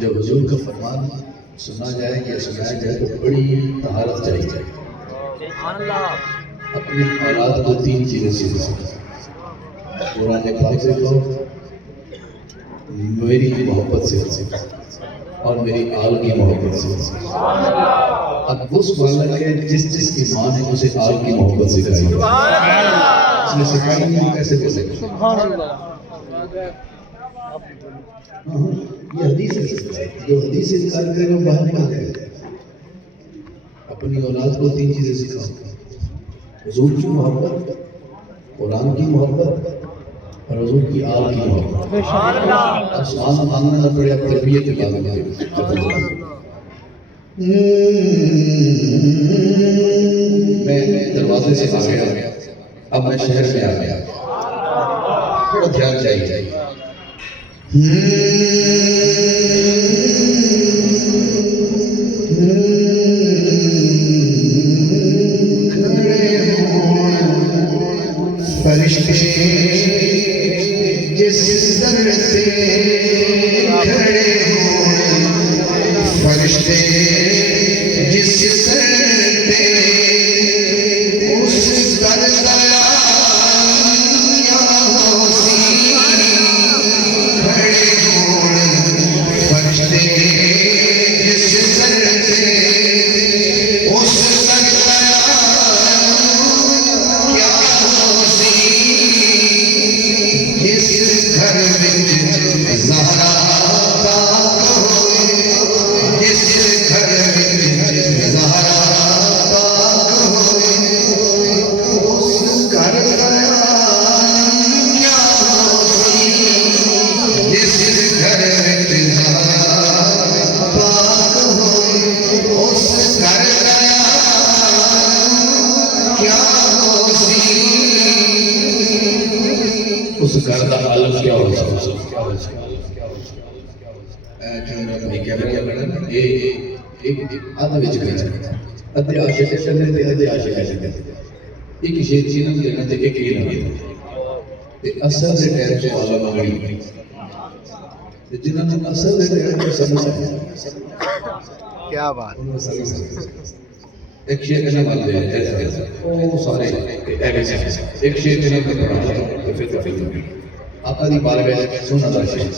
जब हुजूर का फरमान सुना जाए या सुनाया जाए तो बड़ी तहारत चाहिए। अपनी औलाद को 3 चीज़ें सीखो। कुरान पाक सीखो, मेरी मोहब्बत से सीखो और मेरी आल की मोहब्बत से सीखो। अब उस वाला के जिसकी माँ ने उसे आल की मोहब्बत सिखाई, उसने सिखाई नहीं, कैसे बोलेगा? ये हदीस है, जो हदीस से इनकार करे वो बाहर निकल जाएगा। अपनी औलाद को 3 चीजें सिखाओ, हुजूर की मोहब्बत, कुरान की मोहब्बत और हुजूर की आल की मोहब्बत। अब सुभान मांगना न पड़े, अब तरबियत के बाद मैं दरवाजे से आ गया, अब मैं शहर में आ गया, थोड़ा ध्यान चाहिए। फरिश्ते जिस दर से खड़े हों, फरिश्ते जिस दर पे उस दर दया होसी खड़े हों, फरिश्ते जिस दर पे उस दर दया क्या होसी, जिस घर में ज़हरा पाक होए, जिस घर में ज़हरा पाक होए, उस घर का क्या होसी, जिस घर में ज़हरा पाक होए, उस घर का क्या होसी, उस घर का आलम क्या हो सकता है? क्या एक आधा विच गया, अद्धे आशिक चलने थे, अद्धे आशिक एक शेर चीनम देना थे, एक ये ना ते असल दे टाइम से वाला मंगड़ी ते जिन्होंने असल दे टाइम से समझ क्या बात। एक शेर कहने वाले हैं ऐसे ओ सारे एक शेर कहने का बड़ा तो फिर आपका दी बार में सुना था शेर।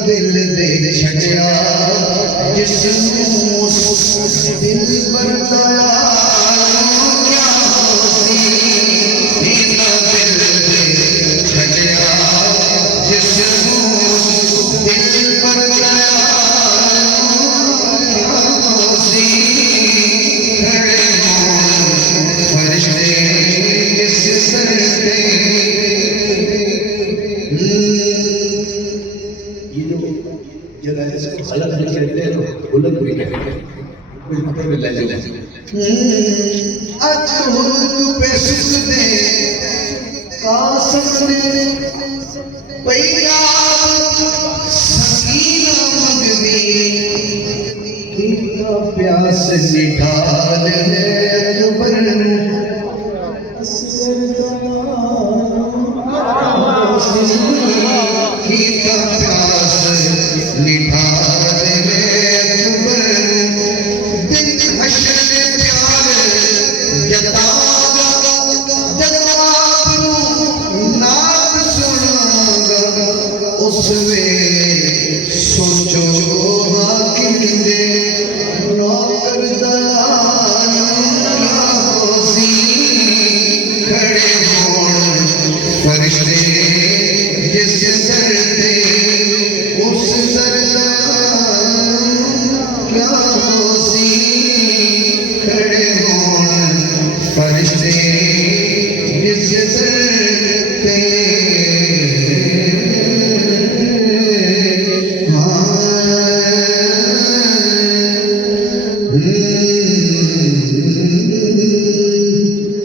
दिल दे छड़िया जिसनू दिल बरदाया क्या होसी, इना दिल दे छड़िया जिसनू दिल बरदाया क्या होसी, खड़े हों फरिश्ते जिस सर पे। अलग अलग कहते हैं, उलट भी कहते हैं, कुछ मतलब में ले जाओ। आज तू पे सुख दे कासम ने पैया सकीना मंगदी, इनका प्यास निकाल ले अकबर असगर वे सोचो हाकिम दे नौकर दलाल क्या होसी खड़े होण फरिश्ते जिस सर ते उस सर क्या होसी खड़े होण फरिश्ते जिस सर